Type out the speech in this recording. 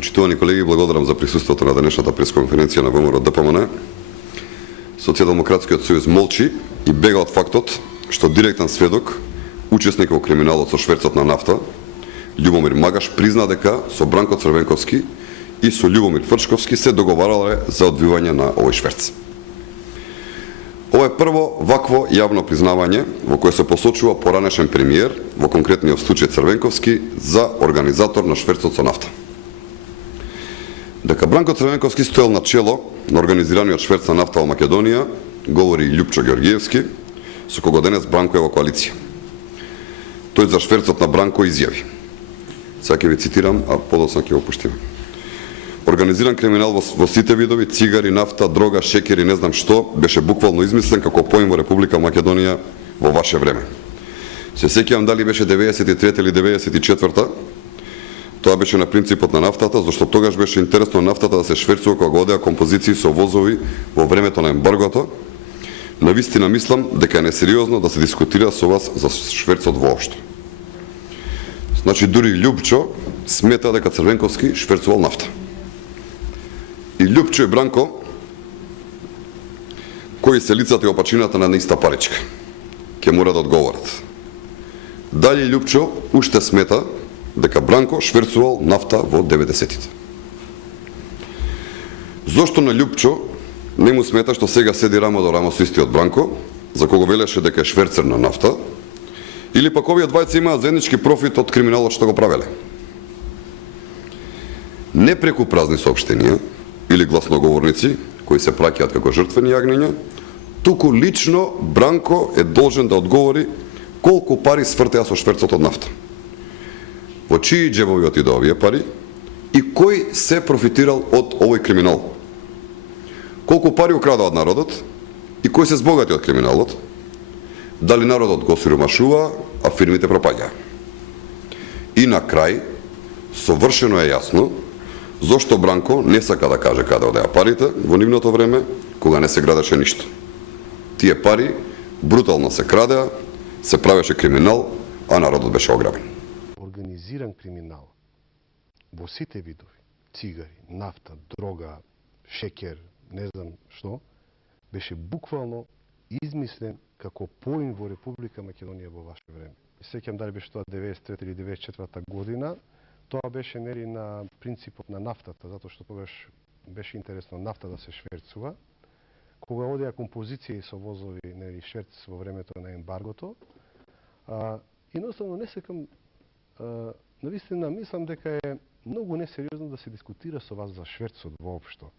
Почитувани колеги, благодарам за присуството на денешната пресконференција на ВМРО ДПМН. Социјалдемократскиот сојуз молчи и бега од фактот што директен сведок, учесник во криминалот со шверцот на нафта, Љубомир Магаш призна дека со Бранко Црвенковски и со Љубомир Фрчковски се договарале за одвивање на овој шверц. Ова е прво вакво јавно признавање во кое се посочува поранешен премиер, во конкретниот случај Црвенковски, за организатор на шверцот со нафта. Дека Бранко Црвенковски стоел на чело на организираниот шверц на нафта во Македонија, говори Љупчо Ѓоргиевски, со кого денес Бранко е во коалиција. Тој за шверцот на Бранко изјави. Сега ќе ви цитирам, а подоцна ќе го пуштиме. Организиран криминал во сите видови, цигари, нафта, дрога, шекер и не знам што, беше буквално измислен како поим во Република Македонија во ваше време. Се сеќавам дали беше 93 или 94-та, тоа беше на принципот на нафтата, зашто тогаш беше интересно нафтата да се шверцува кога го одеа композиции со возови во времето на ембаргото. Навистина мислам дека е несериозно да се дискутира со вас за шверцот воопшто. Значи, дури Љупчо смета дека Црвенковски шверцувал нафта. И Љупчо и Бранко, кои се лицата и опачината на неиста паричка, ќе мора да одговорат. Дали Љупчо уште смета дека Бранко шверцувал нафта во 90-тите? Зошто на Љупчо не му смета што сега седи рамо до рамо со истиот Бранко, за кого велеше дека е шверцер на нафта, или пак овие двајца имаат заеднички профит од криминалот што го правеле? Не преку празни соопштенија или гласноговорници кои се праќаат како жртвени јагниња, туку лично Бранко е должен да одговори колку пари свртеа со шверцот од нафта. Во чии џебови отидоа овие пари и кој се профитирал од овој криминал? Колку пари украда од народот и кој се збогати од криминалот? Дали народот го сиромашува, а фирмите пропаѓаа? И на крај, совршено е јасно зошто Бранко не сака да каже каде одеа парите во нивното време, кога не се градеше ништо. Тие пари брутално се крадеа, се правеше криминал, а народот беше ограбен. Организиран криминал во сите видови, цигари, нафта, дрога, шекер, не знам што, беше буквално измислен како поим во Република Македонија во ваше време. Сеќам дали беше тоа 93 или 94 година, тоа беше нели на принципот на нафтата, затоа што тогаш беше интересно нафта да се шверцува. Кога одеа композиции со возови нели шверц во времето на ембаргото, едноставно не секам, навистина мислам дека е многу несериозно да се дискутира со вас за шверцот воопшто.